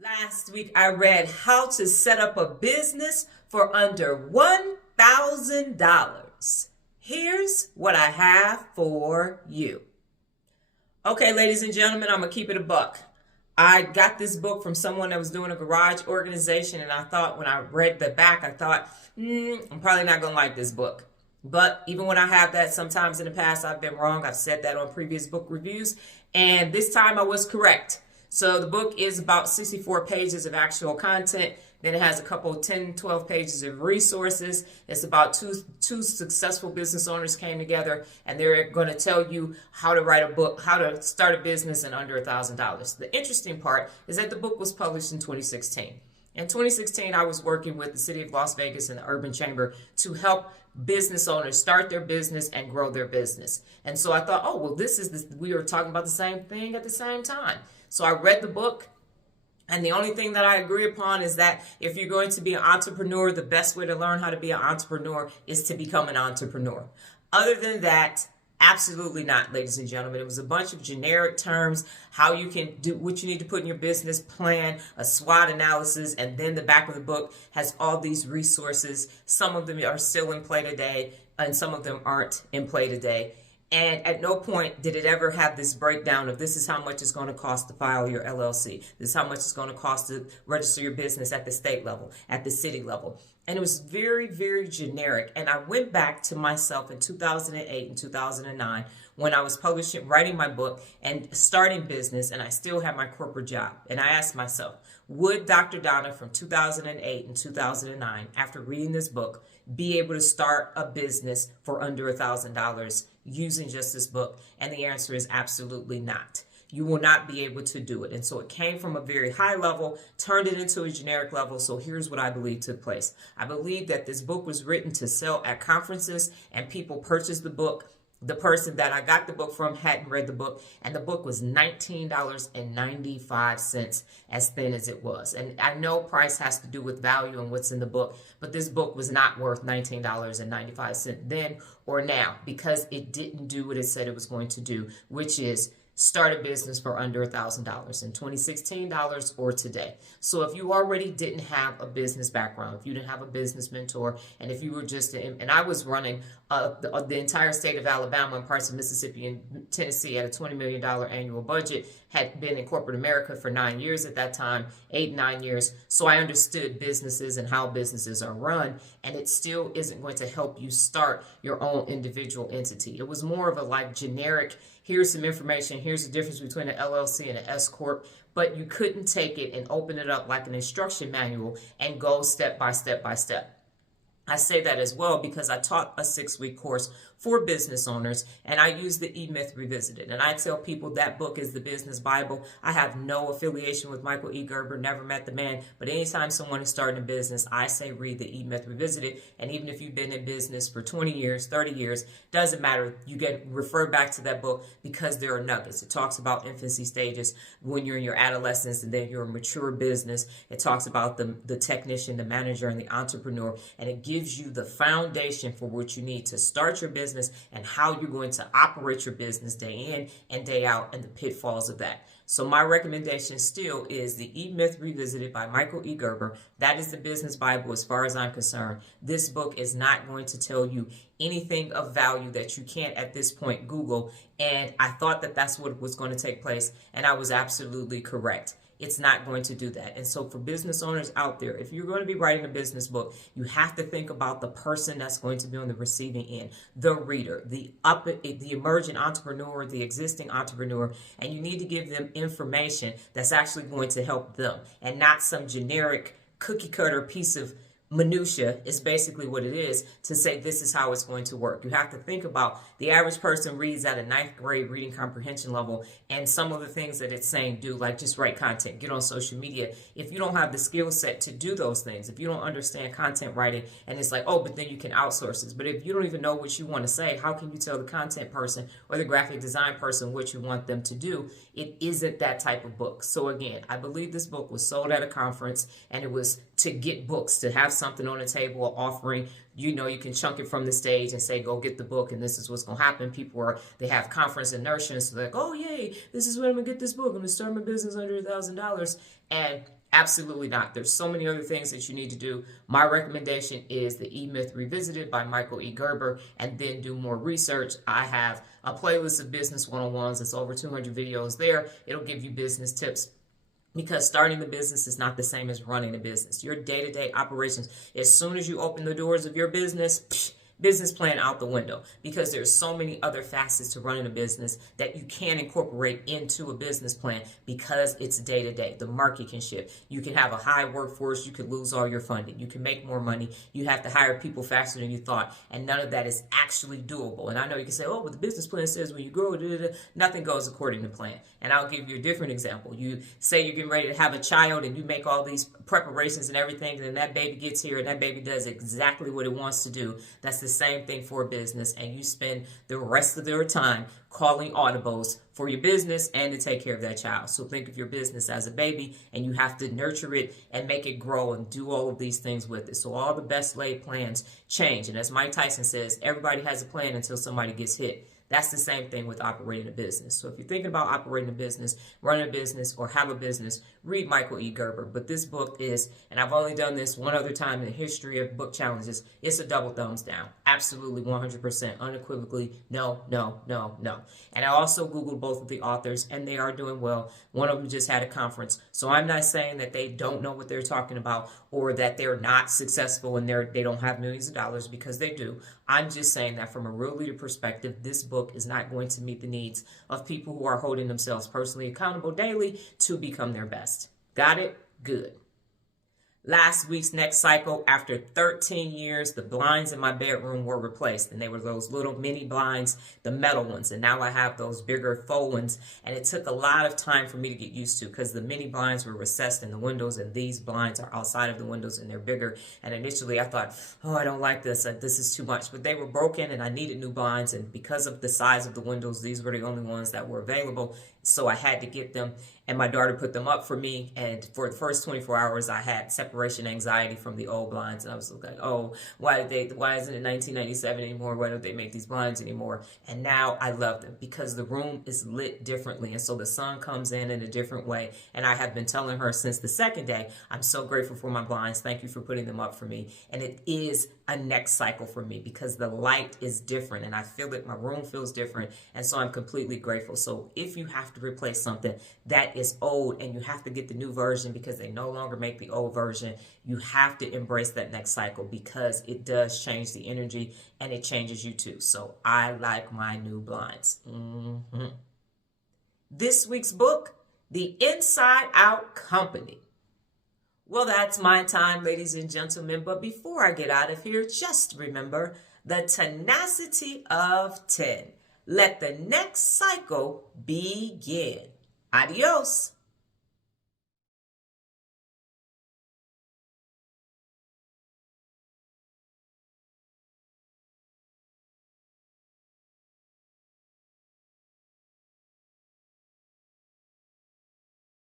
Last week I read How to Set Up a Business for Under $1,000. Here's what I have for you. Okay, ladies and gentlemen, I'm going to keep it a buck. I got this book from someone that was doing a garage organization, and I thought when I read the back, I thought, I'm probably not going to like this book. But even when I have that, sometimes in the past I've been wrong. I've said that on previous book reviews, and this time I was correct. So the book is about 64 pages of actual content. Then it has a couple 10, 12 pages of resources. It's about two successful business owners came together, and they're going to tell you how to write a book, how to start a business in under $1,000. The interesting part is that the book was published in 2016. In 2016, I was working with the City of Las Vegas and the Urban Chamber to help business owners start their business and grow their business. And so I thought, oh, well, we were talking about the same thing at the same time. So I read the book, and the only thing that I agree upon is that if you're going to be an entrepreneur, the best way to learn how to be an entrepreneur is to become an entrepreneur. Other than that, absolutely not, ladies and gentlemen. It was a bunch of generic terms, how you can do what you need to put in your business plan, a SWOT analysis, and then the back of the book has all these resources. Some of them are still in play today, and some of them aren't in play today. And at no point did it ever have this breakdown of this is how much it's going to cost to file your LLC. This is how much it's going to cost to register your business at the state level, at the city level. And it was very, very generic. And I went back to myself in 2008 and 2009 when I was writing my book and starting business, and I still had my corporate job. And I asked myself, would Dr. Donna from 2008 and 2009, after reading this book, be able to start a business for under $1,000 using just this book? And the answer is absolutely not. You will not be able to do it. And so it came from a very high level, turned it into a generic level. So here's what I believe took place. I believe that this book was written to sell at conferences, and people purchased the book. The person that I got the book from hadn't read the book, and the book was $19.95, as thin as it was. And I know price has to do with value and what's in the book, but this book was not worth $19.95 then or now, because it didn't do what it said it was going to do, which is start a business for under $1,000 in 2016 dollars or today. So if you already didn't have a business background, if you didn't have a business mentor, and if you were just, and I was running the entire state of Alabama and parts of Mississippi and Tennessee at a $20 million annual budget, had been in corporate America for 9 years at that time, 9 years. So I understood businesses and how businesses are run, and it still isn't going to help you start your own individual entity. It was more of a like generic, here's some information, here's the difference between an LLC and an S Corp, but you couldn't take it and open it up like an instruction manual and go step by step by step. I say that as well because I taught a 6-week course for business owners, and I use the E-Myth Revisited. And I tell people that book is the business Bible. I have no affiliation with Michael E. Gerber, never met the man, but anytime someone is starting a business, I say read the E-Myth Revisited. And even if you've been in business for 20 years, 30 years, doesn't matter. You get referred back to that book because there are nuggets. It talks about infancy stages when you're in your adolescence and then you're a mature business. It talks about the technician, the manager, and the entrepreneur, and it gives you the foundation for what you need to start your business and how you're going to operate your business day in and day out and the pitfalls of that. So my recommendation still is the E-Myth Revisited by Michael E. Gerber. That is the business Bible as far as I'm concerned. This book is not going to tell you anything of value that you can't at this point Google. And I thought that that's what was going to take place, and I was absolutely correct. It's not going to do that. And so for business owners out there, if you're going to be writing a business book, you have to think about the person that's going to be on the receiving end, the reader, the emerging entrepreneur, the existing entrepreneur, and you need to give them information that's actually going to help them and not some generic cookie cutter piece of minutia is basically what it is to say this is how it's going to work. You have to think about the average person reads at a 9th grade reading comprehension level, and some of the things that it's saying do, like just write content, get on social media. If you don't have the skill set to do those things, if you don't understand content writing, and it's like, oh, but then you can outsource this. But if you don't even know what you want to say, how can you tell the content person or the graphic design person what you want them to do? It isn't that type of book. So again, I believe this book was sold at a conference, and it was to get books, to have something on the table, or offering. You know, you can chunk it from the stage and say, go get the book, and this is what's going to happen. They have conference inertia, so they're like, oh, yay, this is where I'm going to get this book. I'm going to start my business under $1,000. And Absolutely not. There's so many other things that you need to do. My recommendation is the E-Myth Revisited by Michael E. Gerber, and then do more research. I have a playlist of business 101s. It's over 200 videos there. It'll give you business tips, because starting the business is not the same as running a business. Your day-to-day operations, as soon as you open the doors of your business, business plan out the window, because there's so many other facets to running a business that you can incorporate into a business plan, because it's day to day. The market can shift. You can have a high workforce. You could lose all your funding. You can make more money. You have to hire people faster than you thought, and none of that is actually doable. And I know you can say, oh, but the business plan says when you grow, nothing goes according to plan. And I'll give you a different example. You say you're getting ready to have a child, and you make all these preparations and everything, and then that baby gets here, and that baby does exactly what it wants to do. That's the same thing for a business, and you spend the rest of your time calling audibles for your business and to take care of that child. So think of your business as a baby, and you have to nurture it and make it grow and do all of these things with it. So all the best laid plans change. And as Mike Tyson says, everybody has a plan until somebody gets hit. That's the same thing with operating a business. So if you're thinking about operating a business, running a business, or have a business, read Michael E. Gerber. But this book is, and I've only done this one other time in the history of book challenges, it's a double thumbs down. Absolutely, 100%, unequivocally, no, no, no, no. And I also Googled both of the authors, and they are doing well. One of them just had a conference. So I'm not saying that they don't know what they're talking about, or that they're not successful and they don't have millions of dollars, because they do. I'm just saying that from a real leader perspective, this book is not going to meet the needs of people who are holding themselves personally accountable daily to become their best. Got it? Good. Last week's next cycle, after 13 years, the blinds in my bedroom were replaced. And they were those little mini blinds, the metal ones. And now I have those bigger faux ones. And it took a lot of time for me to get used to, because the mini blinds were recessed in the windows, and these blinds are outside of the windows and they're bigger. And initially I thought, oh, I don't like this. This is too much. But they were broken and I needed new blinds. And because of the size of the windows, these were the only ones that were available. So I had to get them. And my daughter put them up for me. And for the first 24 hours, I had separation anxiety from the old blinds. And I was like, oh, why isn't it 1997 anymore? Why don't they make these blinds anymore? And now I love them, because the room is lit differently. And so the sun comes in a different way. And I have been telling her since the second day, I'm so grateful for my blinds. Thank you for putting them up for me. And it is a next cycle for me, because the light is different and I feel it. My room feels different. And so I'm completely grateful. So if you have to replace something that is old and you have to get the new version because they no longer make the old version, you have to embrace that next cycle, because it does change the energy and it changes you too. So I like my new blinds. This week's book, The Inside Out Company. Well, that's my time, ladies and gentlemen. But before I get out of here, just remember the tenacity of 10. Let the next cycle begin. Adios.